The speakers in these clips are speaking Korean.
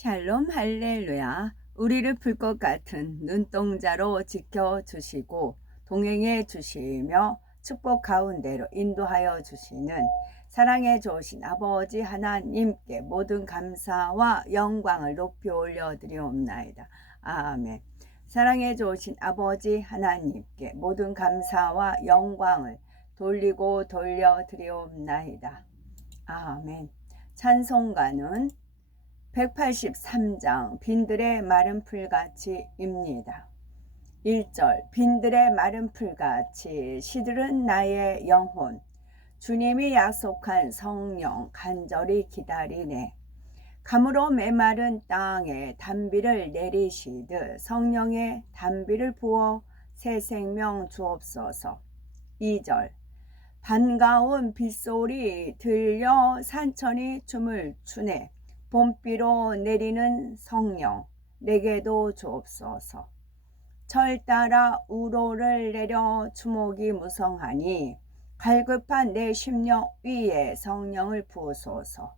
샬롬 할렐루야. 우리를 불꽃 같은 눈동자로 지켜주시고 동행해 주시며 축복 가운데로 인도하여 주시는 사랑에 좋으신 아버지 하나님께 모든 감사와 영광을 높이 올려드리옵나이다. 아멘. 사랑에 좋으신 아버지 하나님께 모든 감사와 영광을 돌리고 돌려드리옵나이다. 아멘. 찬송가는 183장 빈들의 마른 풀같이입니다. 1절 빈들의 마른 풀같이 시들은 나의 영혼 주님이 약속한 성령 간절히 기다리네. 감으로 메마른 땅에 단비를 내리시듯 성령의 단비를 부어 새 생명 주옵소서. 2절 반가운 빗소리 들려 산천이 춤을 추네. 봄비로 내리는 성령 내게도 주옵소서. 철 따라 우로를 내려 주목이 무성하니 갈급한 내 심령 위에 성령을 부으소서.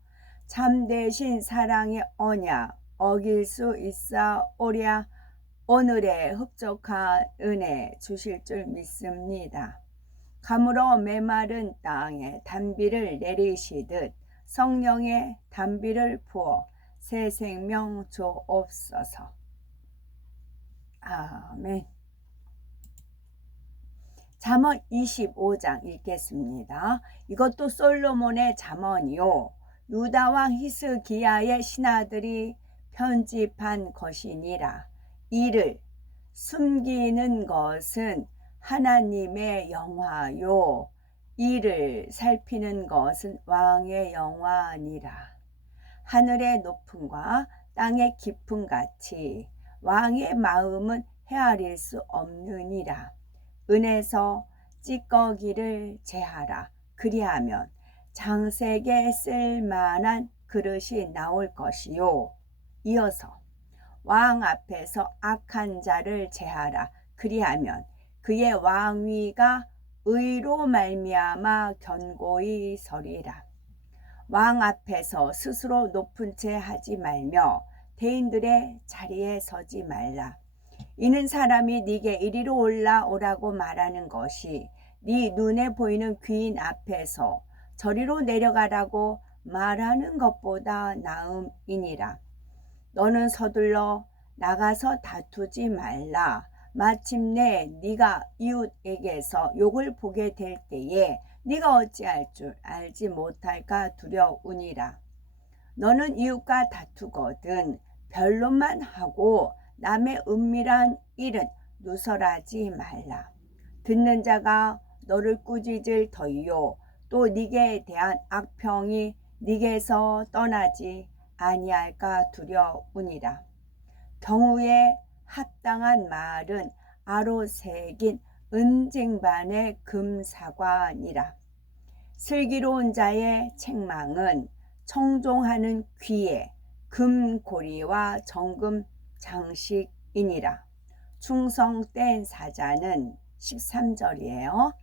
참되신 사랑의 언약 어길 수 있사오랴. 오늘의 흡족한 은혜 주실 줄 믿습니다. 감으로 메마른 땅에 단비를 내리시듯 성령의 단비를 부어 새 생명 주옵소서. 아멘. 잠언 25장 읽겠습니다. 이것도 솔로몬의 잠언이요 유다 왕 히스기야의 신하들이 편집한 것이니라. 이를 숨기는 것은 하나님의 영화요 이를 살피는 것은 왕의 영화니라. 하늘의 높음과 땅의 깊음 같이 왕의 마음은 헤아릴 수 없느니라. 은에서 찌꺼기를 제하라. 그리하면 장색에 쓸만한 그릇이 나올 것이요. 이어서 왕 앞에서 악한 자를 제하라. 그리하면 그의 왕위가 의로 말미암아 견고히 서리라. 왕 앞에서 스스로 높은 채 하지 말며 대인들의 자리에 서지 말라. 이는 사람이 네게 이리로 올라오라고 말하는 것이 네 눈에 보이는 귀인 앞에서 저리로 내려가라고 말하는 것보다 나음이니라. 너는 서둘러 나가서 다투지 말라. 마침내 네가 이웃에게서 욕을 보게 될 때에 네가 어찌할 줄 알지 못할까 두려우니라. 너는 이웃과 다투거든 변론만 하고 남의 은밀한 일은 누설하지 말라. 듣는 자가 너를 꾸짖을 터이요 또 네게 대한 악평이 네게서 떠나지 아니할까 두려우니라. 경우에 합당한 말은 아로 새긴 은쟁반의 금사관이라. 슬기로운 자의 책망은 청종하는 귀에 금고리와 정금 장식이니라. 충성된 사자는 13절이에요.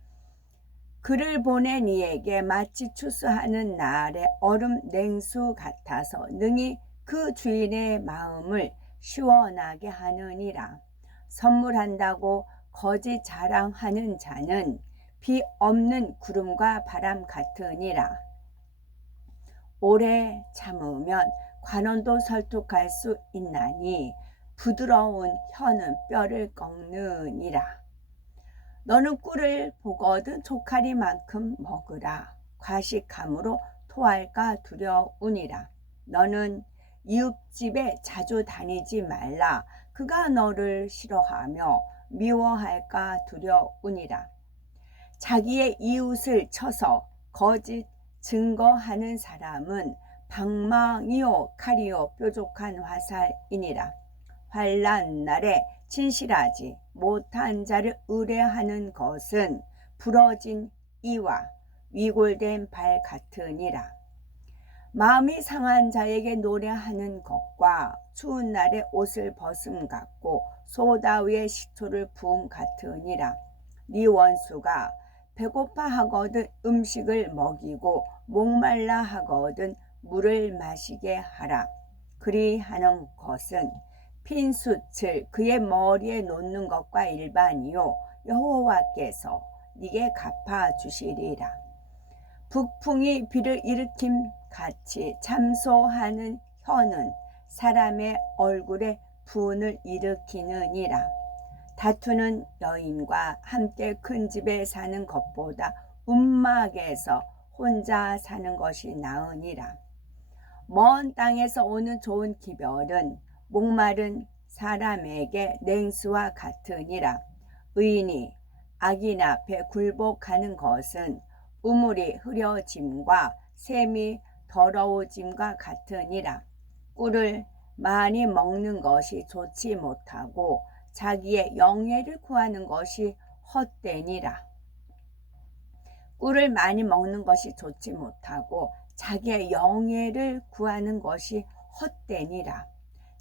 그를 보낸 이에게 마치 추수하는 날의 얼음 냉수 같아서 능히 그 주인의 마음을 시원하게 하느니라. 선물한다고 거짓 자랑하는 자는 비 없는 구름과 바람 같으니라. 오래 참으면 관원도 설득할 수 있나니 부드러운 혀는 뼈를 꺾느니라. 너는 꿀을 보거든 조카리만큼 먹으라. 과식함으로 토할까 두려우니라. 너는 이웃집에 자주 다니지 말라. 그가 너를 싫어하며 미워할까 두려우니라. 자기의 이웃을 쳐서 거짓 증거하는 사람은 방망이요 칼이요 뾰족한 화살이니라. 환난 날에 진실하지 못한 자를 의뢰하는 것은 부러진 이와 위골된 발 같으니라. 마음이 상한 자에게 노래하는 것과 추운 날에 옷을 벗음 같고 소다 위에 식초를 부음 같으니라. 네 원수가 배고파 하거든 음식을 먹이고 목말라 하거든 물을 마시게 하라. 그리하는 것은 핀 숯을 그의 머리에 놓는 것과 일반이요 여호와께서 네게 갚아 주시리라. 북풍이 비를 일으킴 같이 참소하는 혀는 사람의 얼굴에 분을 일으키느니라. 다투는 여인과 함께 큰 집에 사는 것보다 움막에서 혼자 사는 것이 나으니라. 먼 땅에서 오는 좋은 기별은 목마른 사람에게 냉수와 같으니라. 의인이 악인 앞에 굴복하는 것은 우물이 흐려짐과 샘이 더러워짐과 같으니라. 꿀을 많이 먹는 것이 좋지 못하고 자기의 영예를 구하는 것이 헛되니라. 꿀을 많이 먹는 것이 좋지 못하고 자기의 영예를 구하는 것이 헛되니라.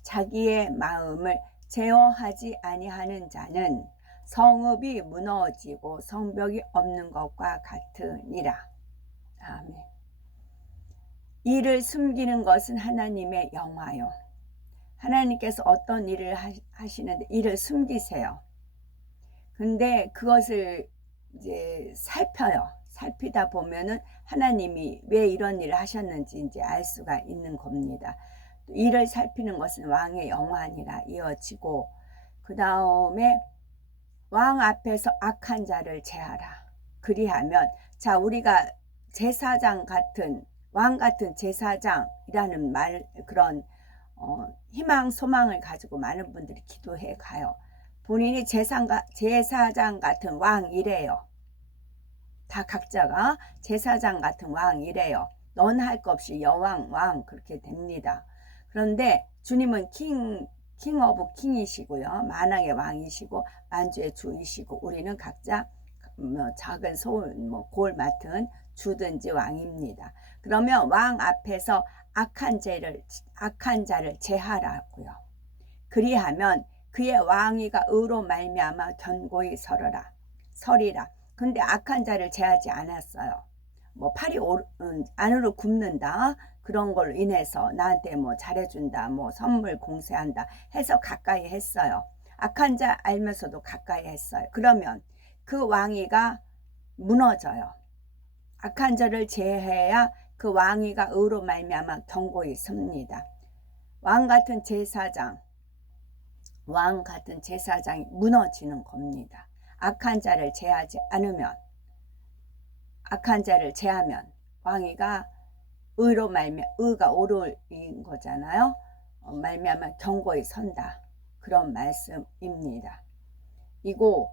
자기의 마음을 제어하지 아니하는 자는 성읍이 무너지고 성벽이 없는 것과 같으니라. 아멘. 일을 숨기는 것은 하나님의 영화요. 하나님께서 어떤 일을 하시는데 일을 숨기세요. 근데 그것을 이제 살펴요. 살피다 보면은 하나님이 왜 이런 일을 하셨는지 이제 알 수가 있는 겁니다. 일을 살피는 것은 왕의 영화니라 이어지고, 그 다음에 왕 앞에서 악한 자를 제하라. 그리하면, 자, 우리가 제사장 같은, 왕 같은 제사장이라는 말, 그런 희망 소망을 가지고 많은 분들이 기도해 가요. 본인이 제사장 같은 왕이래요. 다 각자가 제사장 같은 왕이래요. 넌 할 것 없이 여왕 왕 그렇게 됩니다. 그런데 주님은 킹 오브 킹이시고요, 만왕의 왕이시고 만주의 주이시고, 우리는 각자 작은 소울 골 맡은 주든지 왕입니다. 그러면 왕 앞에서 악한 자를 제하라고요. 그리하면 그의 왕위가 의로 말미암아 견고히 서리라. 근데 악한 자를 제하지 않았어요. 팔이 안으로 굽는다, 그런 걸로 인해서 나한테 잘해준다, 선물 공세한다 해서 가까이 했어요. 악한 자 알면서도 가까이 했어요. 그러면 그 왕위가 무너져요. 악한 자를 제해야 그 왕위가 의로 말미암아 견고히 섭니다. 왕 같은 제사장이 무너지는 겁니다. 악한 자를 제하면 왕위가 의로 의가 오로인 거잖아요. 말미암아 견고히 선다, 그런 말씀입니다. 이거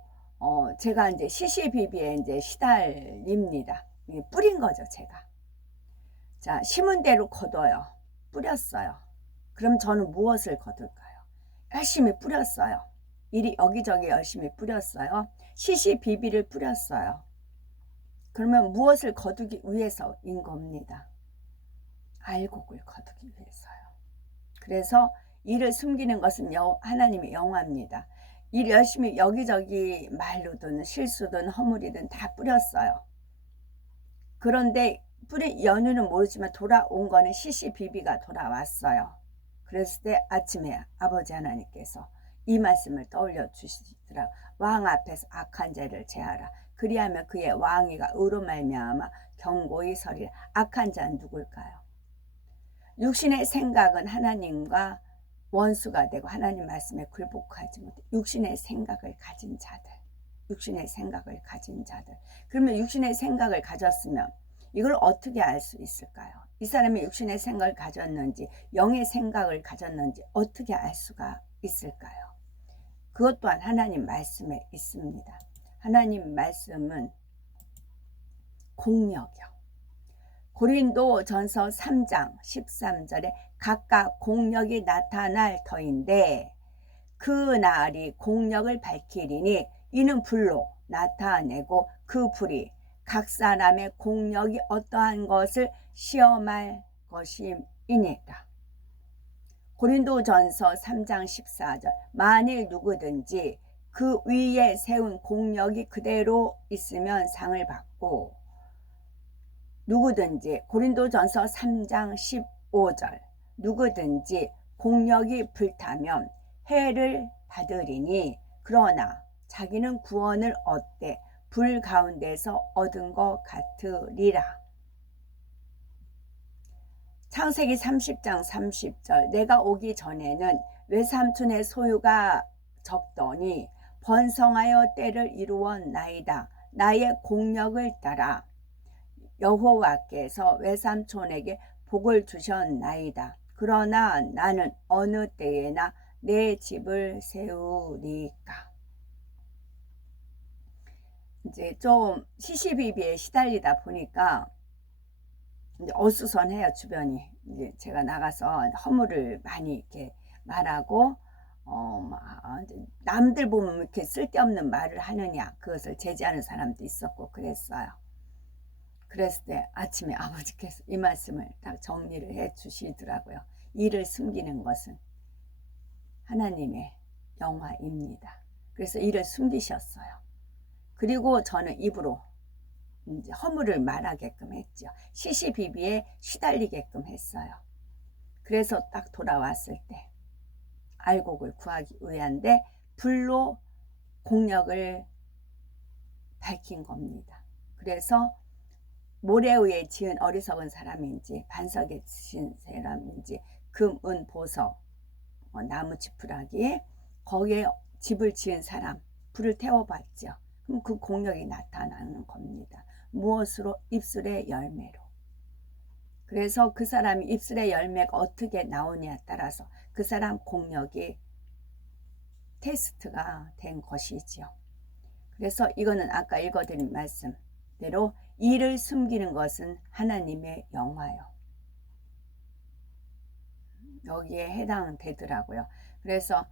제가 이제 시시비비에 이제 시달립니다. 뿌린 거죠, 제가. 자, 심은 대로 거둬요. 뿌렸어요. 그럼 저는 무엇을 거둘까요? 열심히 뿌렸어요. 일이 여기저기 열심히 뿌렸어요. 시시비비를 뿌렸어요. 그러면 무엇을 거두기 위해서인 겁니다. 알곡을 거두기 위해서요. 그래서 일을 숨기는 것은 하나님의 영화입니다. 일 열심히 여기저기 말로든 실수든 허물이든 다 뿌렸어요. 그런데 뿌린 연유는 모르지만 돌아온 거는 시시비비가 돌아왔어요. 그랬을 때 아침에 아버지 하나님께서 이 말씀을 떠올려 주시더라고요. 왕 앞에서 악한 자를 제하라. 그리하면 그의 왕위가 의로 말미암아 견고히 서리라. 악한 자는 누굴까요? 육신의 생각은 하나님과 원수가 되고 하나님 말씀에 굴복하지 못해 육신의 생각을 가진 자들. 그러면 육신의 생각을 가졌으면 이걸 어떻게 알 수 있을까요? 이 사람이 육신의 생각을 가졌는지 영의 생각을 가졌는지 어떻게 알 수가 있을까요? 그것 또한 하나님 말씀에 있습니다. 하나님 말씀은 공력이요. 고린도전서 3장 13절에 각각 공력이 나타날 터인데 그 날이 공력을 밝히리니 이는 불로 나타내고 그 불이 각 사람의 공력이 어떠한 것을 시험할 것임이니라. 고린도전서 3장 14절 만일 누구든지 그 위에 세운 공력이 그대로 있으면 상을 받고, 누구든지 고린도전서 3장 15절 누구든지 공력이 불타면 해를 받으리니 그러나 자기는 구원을 얻되 불 가운데서 얻은 것 같으리라. 창세기 30장 30절 내가 오기 전에는 외삼촌의 소유가 적더니 번성하여 때를 이루었나이다. 나의 공력을 따라 여호와께서 외삼촌에게 복을 주셨나이다. 그러나 나는 어느 때에나 내 집을 세우리까. 이제 좀 시시비비에 시달리다 보니까 이제 어수선해요, 주변이. 이제 제가 나가서 허물을 많이 이렇게 말하고, 남들 보면 이렇게 쓸데없는 말을 하느냐, 그것을 제지하는 사람도 있었고, 그랬어요. 그랬을 때 아침에 아버지께서 이 말씀을 딱 정리를 해 주시더라고요. 일을 숨기는 것은 하나님의 영화입니다. 그래서 일을 숨기셨어요. 그리고 저는 입으로 이제 허물을 말하게끔 했죠. 시시비비에 시달리게끔 했어요. 그래서 딱 돌아왔을 때 알곡을 구하기 위한데 불로 공력을 밝힌 겁니다. 그래서 모래 위에 지은 어리석은 사람인지 반석에 지은 사람인지 금, 은, 보석, 나무 지푸라기에 거기에 집을 지은 사람 불을 태워봤죠. 그럼 그 공력이 나타나는 겁니다. 무엇으로? 입술의 열매로. 그래서 그 사람이 입술의 열매가 어떻게 나오냐에 따라서 그 사람 공력이 테스트가 된 것이지요. 그래서 이거는 아까 읽어드린 말씀대로 일을 숨기는 것은 하나님의 영화요. 여기에 해당되더라고요. 그래서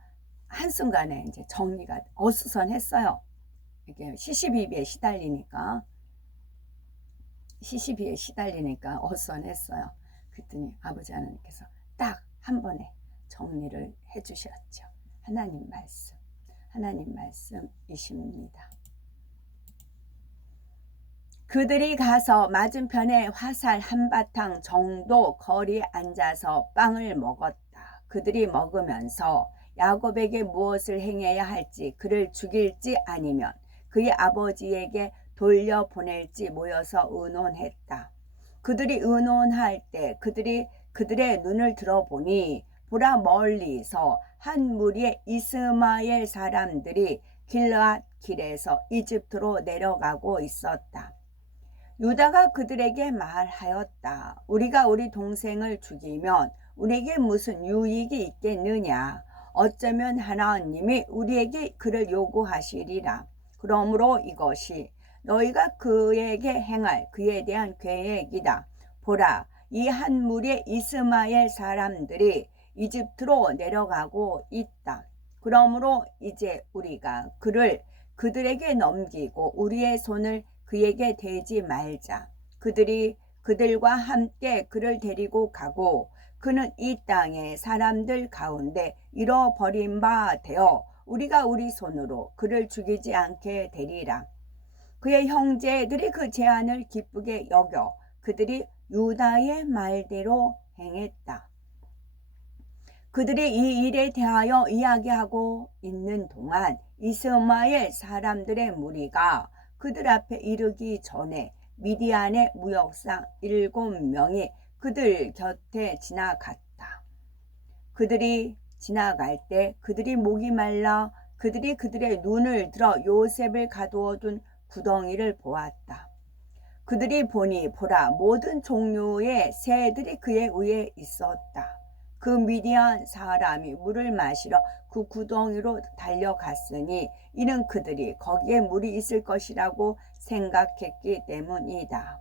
한순간에 이제 정리가 어수선했어요. 이게 시시비비에 시달리니까 어수선했어요. 그랬더니 아버지 하나님께서 딱 한 번에 정리를 해주셨죠. 하나님 말씀이십니다. 그들이 가서 맞은편에 화살 한바탕 정도 거리에 앉아서 빵을 먹었다. 그들이 먹으면서 야곱에게 무엇을 행해야 할지, 그를 죽일지 아니면 그의 아버지에게 돌려보낼지 모여서 의논했다. 그들이 의논할 때 그들의 눈을 들어보니 보라 멀리서 한 무리의 이스마엘 사람들이 길앗 길에서 이집트로 내려가고 있었다. 유다가 그들에게 말하였다. 우리가 우리 동생을 죽이면 우리에게 무슨 유익이 있겠느냐. 어쩌면 하나님이 우리에게 그를 요구하시리라. 그러므로 이것이 너희가 그에게 행할 그에 대한 계획이다. 보라, 이 한 무리의 이스마엘 사람들이 이집트로 내려가고 있다. 그러므로 이제 우리가 그를 그들에게 넘기고 우리의 손을 그에게 대지 말자. 그들과 함께 그를 데리고 가고 그는 이 땅의 사람들 가운데 잃어버린 바 되어 우리가 우리 손으로 그를 죽이지 않게 되리라. 그의 형제들이 그 제안을 기쁘게 여겨 그들이 유다의 말대로 행했다. 그들이 이 일에 대하여 이야기하고 있는 동안 이스마엘 사람들의 무리가 그들 앞에 이르기 전에 미디안의 무역상 7명이 그들 곁에 지나갔다. 그들이 지나갈 때 그들이 목이 말라 그들이 그들의 눈을 들어 요셉을 가두어 둔 구덩이를 보았다. 그들이 보니 보라 모든 종류의 새들이 그의 위에 있었다. 그 미디안 사람이 물을 마시러 그 구덩이로 달려갔으니 이는 그들이 거기에 물이 있을 것이라고 생각했기 때문이다.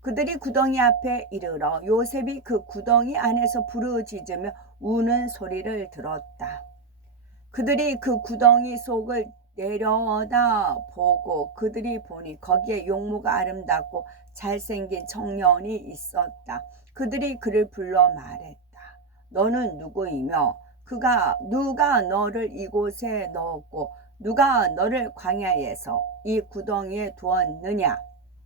그들이 구덩이 앞에 이르러 요셉이 그 구덩이 안에서 부르짖으며 우는 소리를 들었다. 그들이 그 구덩이 속을 내려다 보고 그들이 보니 거기에 용모가 아름답고 잘생긴 청년이 있었다. 그들이 그를 불러 말했다. 너는 누구이며 누가 너를 이곳에 넣었고 누가 너를 광야에서 이 구덩이에 두었느냐.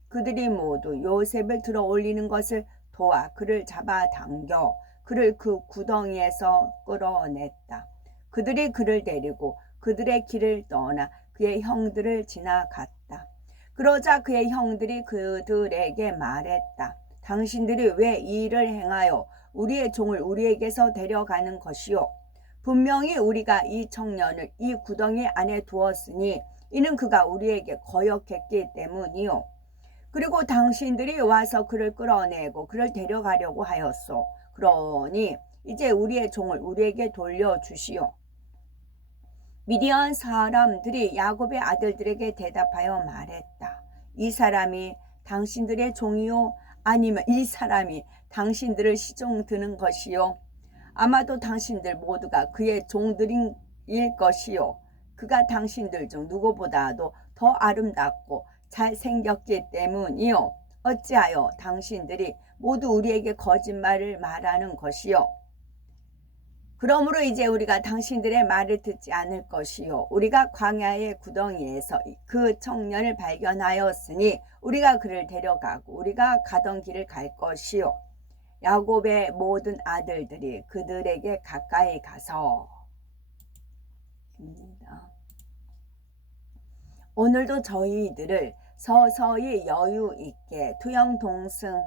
그들이 모두 요셉을 들어 올리는 것을 도와 그를 잡아당겨 그를 그 구덩이에서 끌어냈다. 그들이 그를 데리고 그들의 길을 떠나 그의 형들을 지나갔다. 그러자 그의 형들이 그들에게 말했다. 당신들이 왜 이 일을 행하여 우리의 종을 우리에게서 데려가는 것이요? 분명히 우리가 이 청년을 이 구덩이 안에 두었으니 이는 그가 우리에게 거역했기 때문이요. 그리고 당신들이 와서 그를 끌어내고 그를 데려가려고 하였소. 그러니 이제 우리의 종을 우리에게 돌려주시오. 미디안 사람들이 야곱의 아들들에게 대답하여 말했다. 이 사람이 당신들의 종이요? 아니면 이 사람이 당신들을 시종 드는 것이요? 아마도 당신들 모두가 그의 종들일 것이요. 그가 당신들 중 누구보다도 더 아름답고 잘생겼기 때문이요. 어찌하여 당신들이 모두 우리에게 거짓말을 말하는 것이요? 그러므로 이제 우리가 당신들의 말을 듣지 않을 것이요. 우리가 광야의 구덩이에서 그 청년을 발견하였으니 우리가 그를 데려가고 우리가 가던 길을 갈 것이요. 야곱의 모든 아들들이 그들에게 가까이 가서 오늘도 저희들을 서서히 여유 있게 투영동승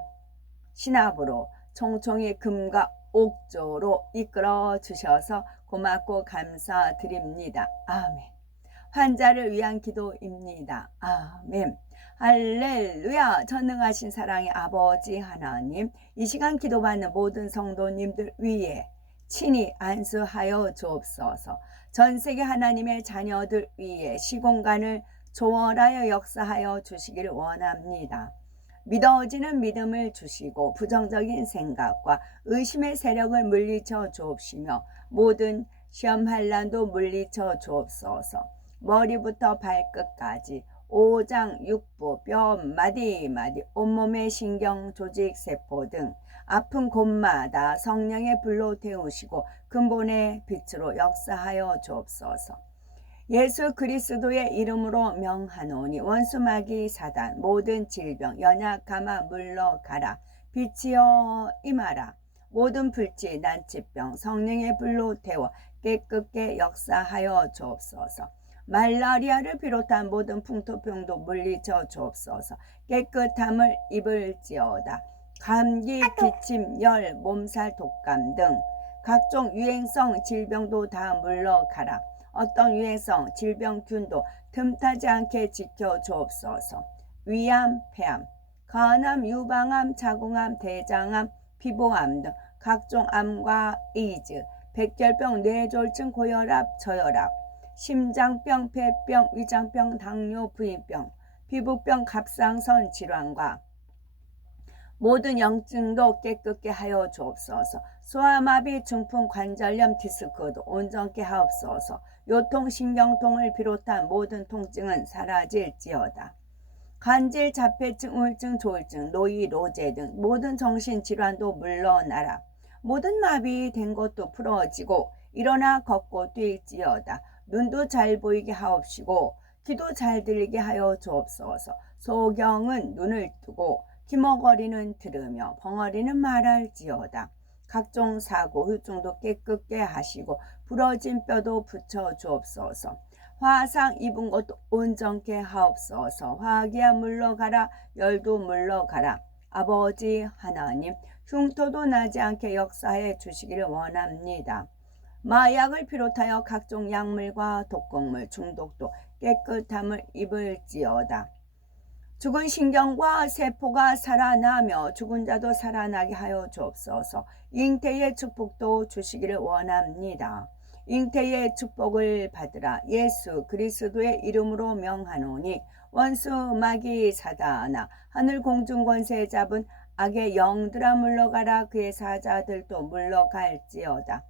신압으로 총총히 금과 옥조로 이끌어 주셔서 고맙고 감사드립니다. 아멘. 환자를 위한 기도입니다. 아멘. 할렐루야. 전능하신 사랑의 아버지 하나님, 이 시간 기도받는 모든 성도님들 위에 친히 안수하여 주옵소서. 전세계 하나님의 자녀들 위에 시공간을 초월하여 역사하여 주시기를 원합니다. 믿어지는 믿음을 주시고 부정적인 생각과 의심의 세력을 물리쳐 주옵시며 모든 시험 환난도 물리쳐 주옵소서. 머리부터 발끝까지 오장 육부 뼈 마디마디 온몸의 신경 조직 세포 등 아픈 곳마다 성령의 불로 태우시고 근본의 빛으로 역사하여 주옵소서. 예수 그리스도의 이름으로 명하노니 원수마귀 사단 모든 질병 연약함아 물러가라. 빛이여 임하라. 모든 불치 난치병 성령의 불로 태워 깨끗게 역사하여 주옵소서. 말라리아를 비롯한 모든 풍토병도 물리쳐 주옵소서. 깨끗함을 입을지어다. 감기, 기침, 열, 몸살, 독감 등 각종 유행성 질병도 다 물러가라. 어떤 유행성 질병균도 틈타지 않게 지켜 주옵소서. 위암, 폐암, 간암, 유방암, 자궁암, 대장암, 피부암 등 각종 암과 에이즈, 백혈병, 뇌졸중, 고혈압, 저혈압, 심장병, 폐병, 위장병, 당뇨, 부인병, 피부병, 갑상선 질환과 모든 염증도 깨끗게 하여 주옵소서. 소아마비, 중풍, 관절염, 디스크도 온전케 하옵소서. 요통신경통을 비롯한 모든 통증은 사라질지어다. 간질, 자폐증, 우울증, 조울증, 노이, 로제 등 모든 정신질환도 물러나라. 모든 마비된 것도 풀어지고 일어나 걷고 뛸지어다. 눈도 잘 보이게 하옵시고 귀도 잘 들리게 하여 주옵소서. 소경은 눈을 뜨고 기머거리는 들으며 벙어리는 말할지어다. 각종 사고, 후증도 깨끗게 하시고 부러진 뼈도 붙여 주옵소서. 화상 입은 것도 온전케 하옵소서. 화기야 물러가라. 열도 물러가라. 아버지 하나님, 흉터도 나지 않게 역사해 주시기를 원합니다. 마약을 비롯하여 각종 약물과 독극물 중독도 깨끗함을 입을지어다. 죽은 신경과 세포가 살아나며 죽은 자도 살아나게 하여 주옵소서. 잉태의 축복도 주시기를 원합니다. 잉태의 축복을 받으라. 예수 그리스도의 이름으로 명하노니 원수 마귀 사단아 하늘 공중 권세 잡은 악의 영들아 물러가라. 그의 사자들도 물러갈지어다.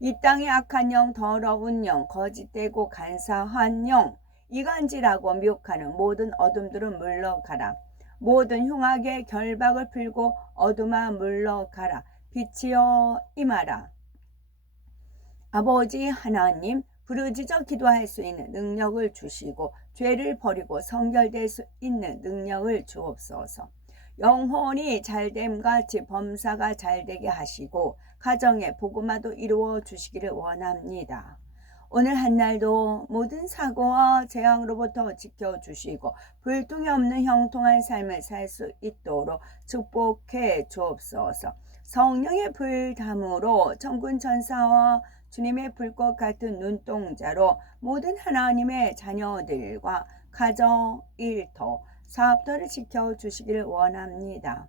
이 땅의 악한 영, 더러운 영, 거짓되고 간사한 영, 이간질하고 미혹하는 모든 어둠들은 물러가라. 모든 흉악의 결박을 풀고 어둠아 물러가라. 빛이여 임하라. 아버지 하나님, 부르짖어 기도할 수 있는 능력을 주시고 죄를 버리고 성결될 수 있는 능력을 주옵소서. 영혼이 잘됨같이 범사가 잘되게 하시고 가정의 복음화도 이루어 주시기를 원합니다. 오늘 한날도 모든 사고와 재앙으로부터 지켜주시고 불통이 없는 형통한 삶을 살 수 있도록 축복해 주옵소서. 성령의 불담으로 천군 천사와 주님의 불꽃 같은 눈동자로 모든 하나님의 자녀들과 가정, 일터, 사업터를 지켜주시기를 원합니다.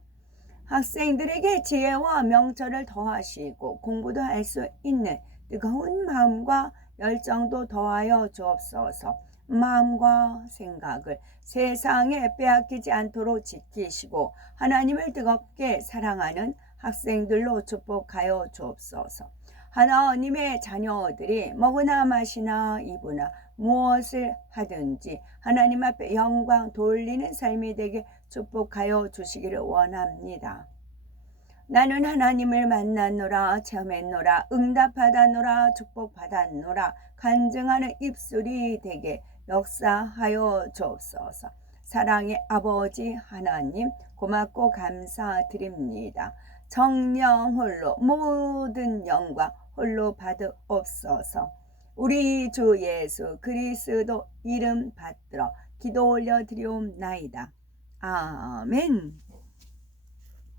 학생들에게 지혜와 명철을 더하시고 공부도 할 수 있는 뜨거운 마음과 열정도 더하여 주옵소서. 마음과 생각을 세상에 빼앗기지 않도록 지키시고 하나님을 뜨겁게 사랑하는 학생들로 축복하여 주옵소서. 하나님의 자녀들이 먹으나 마시나 입으나 무엇을 하든지 하나님 앞에 영광 돌리는 삶이 되게 축복하여 주시기를 원합니다. 나는 하나님을 만났노라, 체험했노라, 응답받았노라, 축복받았노라, 간증하는 입술이 되게 역사하여 주옵소서. 사랑의 아버지 하나님, 고맙고 감사드립니다. 정령 홀로 모든 영광 홀로 받으옵소서. 우리 주 예수 그리스도 이름 받들어 기도 올려 드리옵나이다. 아멘.